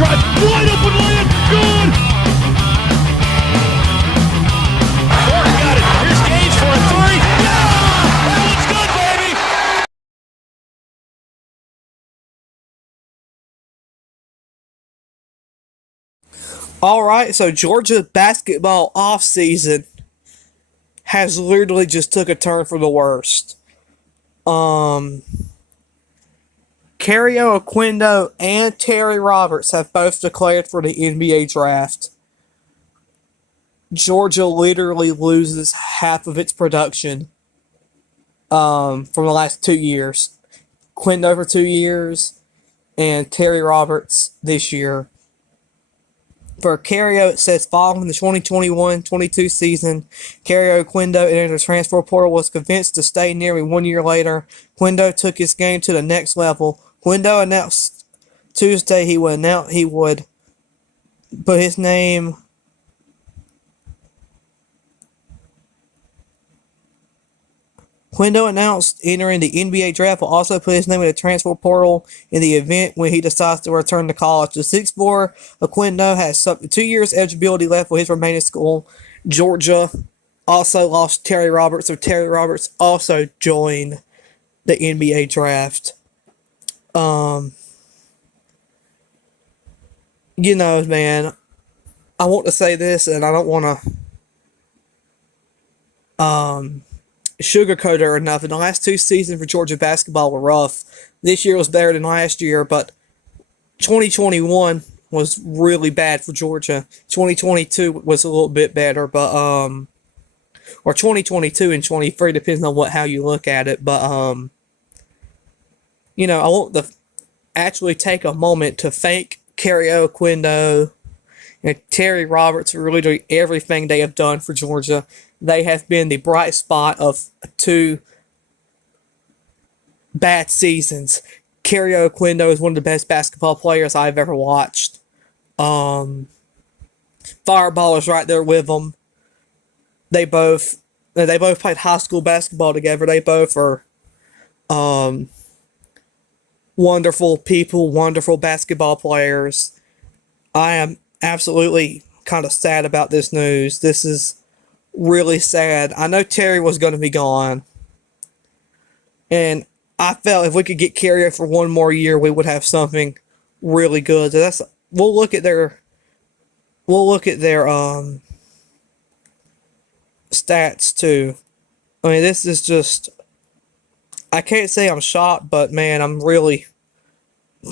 drive, wide open layup, good! Gordon got it. Here's Gage for a three. Yeah! That one's good, baby! All right, so Georgia basketball offseason has literally just took a turn for the worst. Kario, Oquendo, and Terry Roberts have both declared for the NBA draft. Georgia literally loses half of its production from the last 2 years. Oquendo for 2 years, and Terry Roberts this year. For Kario, it says following the 2021-22 season, Kario Oquendo entered the transfer portal, was convinced to stay nearly 1 year later. Oquendo took his game to the next level. Oquendo announced Tuesday he would put his name Oquendo announced entering the NBA draft will also put his name in the transfer portal in the event when he decides to return to college. The 6'4" Oquendo has 2 years eligibility left for his remaining school. Georgia also lost Terry Roberts, so Terry Roberts also joined the NBA draft. Man, I want to say this, and I don't want to sugarcoat it or nothing. The last 2 seasons for Georgia basketball were rough. This year was better than last year, but 2021 was really bad for Georgia. 2022 was a little bit better, but or 2022 and 23 depends on how you look at it. But I want to actually take a moment to thank Kario Oquendo and Terry Roberts for really doing everything they have done for Georgia. They have been the bright spot of 2 bad seasons. Kario Oquendo is one of the best basketball players I've ever watched. Fireball is right there with them. They both played high school basketball together. They both are wonderful people, wonderful basketball players. I am absolutely kind of sad about this news. This is really sad. I know Terry was going to be gone, and I felt if we could get Kario for 1 more year, we would have something really good. So we'll look at their stats too. I mean, this is just, I can't say I'm shocked, but man, I'm really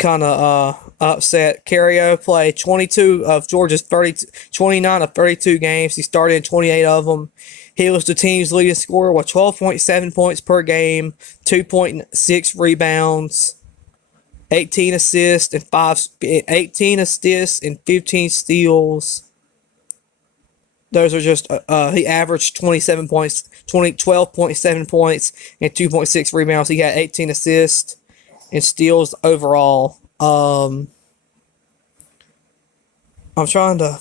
kind of upset. Kario played 29 of 32 games. He started in 28 of them. He was the team's leading scorer with 12.7 points per game, 2.6 rebounds, 18 assists and 15 steals. Those are just he averaged 12.7 points and 2.6 rebounds. He had 18 assists and steals overall. I'm trying to,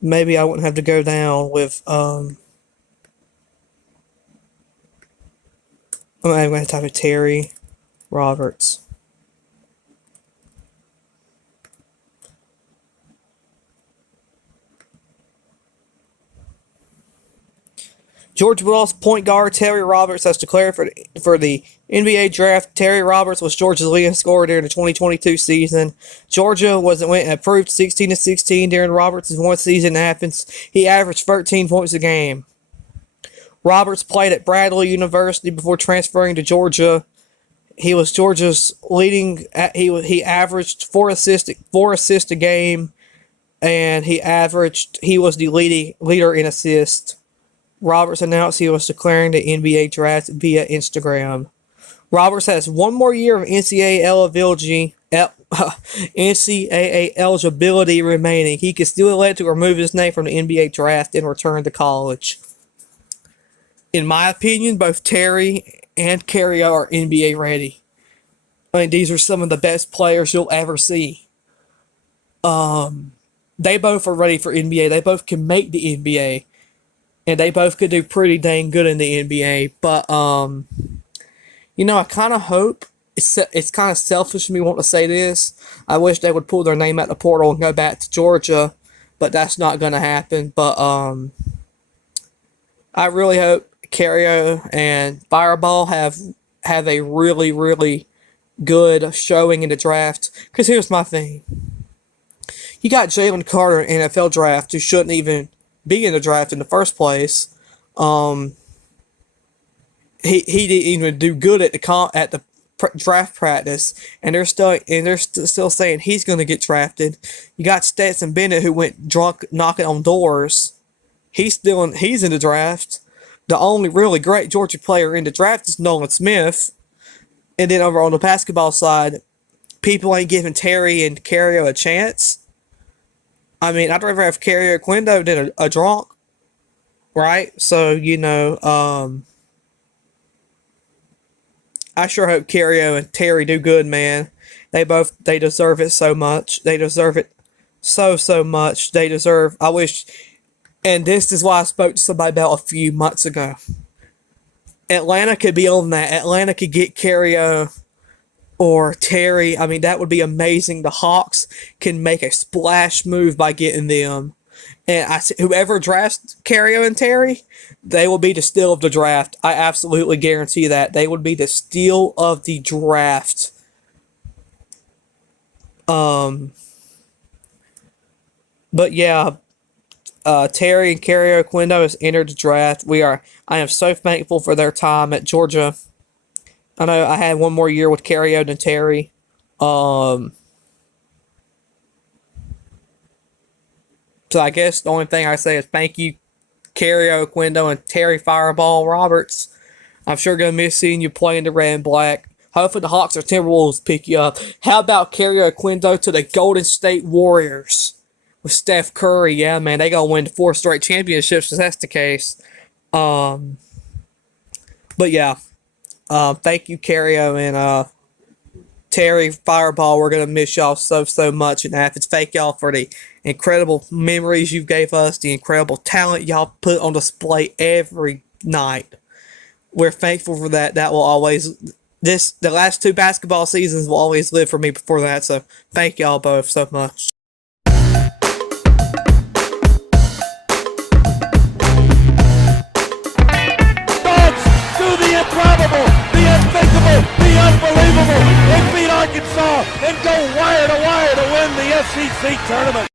maybe I wouldn't have to go down with I'm going to type in Terry Roberts. Georgia Bulldogs point guard Terry Roberts has declared for the NBA draft. Terry Roberts was Georgia's leading scorer during the 2022 season. Georgia went approved 16-16 during Roberts' 1 season in Athens. He averaged 13 points a game. Roberts played at Bradley University before transferring to Georgia. He was Georgia's leading. He averaged 4 assists a game, and he was the leader in assists. Roberts announced he was declaring the NBA draft via Instagram. Roberts has 1 more year of NCAA eligibility remaining. He could still elect to remove his name from the NBA draft and return to college. In my opinion, both Terry and Kario are NBA ready. I mean, these are some of the best players you'll ever see. They both are ready for NBA. They both can make the NBA. And they both could do pretty dang good in the NBA. But, I kind of hope it's kind of selfish of me wanting to say this. I wish they would pull their name out the portal and go back to Georgia, but that's not going to happen. But I really hope Kario and Fireball have a really, really good showing in the draft. Because here's my thing. You got Jalen Carter in NFL draft who shouldn't even be in the draft in the first place. He didn't even do good at the draft practice, and they're still saying he's going to get drafted. You got Stetson Bennett who went drunk knocking on doors. He's in the draft. The only really great Georgia player in the draft is Nolan Smith. And then over on the basketball side, people ain't giving Terry and Kario a chance. I mean, I'd rather have Kario Oquendo than a drunk, right? So, I sure hope Kario and Terry do good, man. They deserve it so much. They deserve it so much. I wish, and this is why I spoke to somebody about a few months ago. Atlanta could be on that. Atlanta could get Kario or Terry. I mean, that would be amazing. The Hawks can make a splash move by getting them. And whoever drafts Kario and Terry, they will be the steal of the draft. I absolutely guarantee that. They would be the steal of the draft. But yeah, Terry and Kario Oquendo has entered the draft. I am so thankful for their time at Georgia. I know I had one more year with Kario than Terry. So I guess the only thing I say is thank you, Kario Oquendo and Terry Fireball Roberts. I'm sure going to miss seeing you play in the red and black. Hopefully the Hawks or Timberwolves pick you up. How about Kario Oquendo to the Golden State Warriors with Steph Curry? Yeah, man, they going to win 4 straight championships if that's the case. But yeah, thank you, Kario and Terry Fireball. We're going to miss y'all so much in Athens. Thank y'all for the incredible memories you gave us, the incredible talent y'all put on display every night. We're thankful for that. That will always, the last 2 basketball seasons will always live for me before that. So thank y'all both so much. Dogs do the improbable, the unthinkable, the unbelievable. They beat Arkansas and go wire to wire to win the SEC tournament.